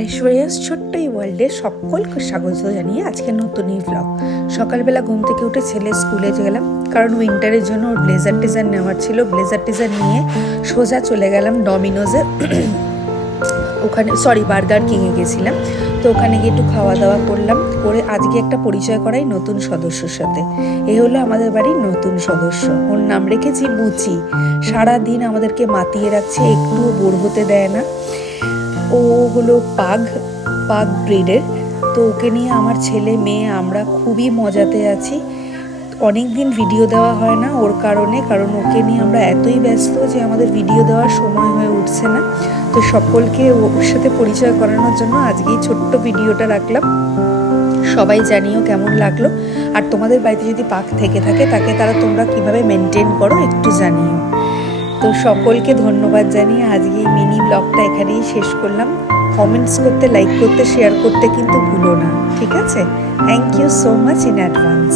ঐশ্বরিয়াস ছোট্ট এই ওয়ার্ল্ডে সকলকে স্বাগত জানিয়ে আজকে নতুন এই ব্লগ। সকালবেলা ঘুম থেকে উঠে ছেলে স্কুলে গেলাম, কারণ উইন্টারের জন্য ওর ব্লেজার টিজার নেওয়ার ছিল। ব্লেজার টিজার নিয়ে সোজা চলে গেলাম ডমিনোজে। ওখানে বার্গার কিংয়ে গেছিলাম, তো ওখানে গিয়ে একটু খাওয়া দাওয়া করলাম। করে আজকে একটা পরিচয় করাই নতুন সদস্যর সাথে। এ হলো আমাদের বাড়ির নতুন সদস্য, ওর নাম রেখেছি বুচি। সারাদিন আমাদেরকে মাতিয়ে রাখছে, একটুও বোর হতে দেয় না। ও হলো পাগ ব্রিডের। তো ওকে নিয়ে আমার ছেলে মেয়ে আমরা খুবই মজাতে আছি। অনেক দিন ভিডিও দেওয়া হয় না ওর কারণে, কারণ ওকে নিয়ে আমরা এতই ব্যস্ত যে আমাদের ভিডিও দেওয়ার সময় হয়ে উঠছে না। তো সকলকে ওর সাথে পরিচয় করানোর জন্য আজকেই ছোট্ট ভিডিওটা রাখলাম। সবাই জানিও কেমন লাগলো, আর তোমাদের বাড়িতে যদি পাখ থেকে থাকে তাকে তোমরা কিভাবে মেনটেন করো একটু জানিও। তো সকলকে ধন্যবাদ জানিয়ে আজকে এই মিনি ব্লগটা এখানেই শেষ করলাম। কমেন্টস করতে, লাইক করতে, শেয়ার করতে কিন্তু ভুলো না, ঠিক আছে? Thank you so much in advance.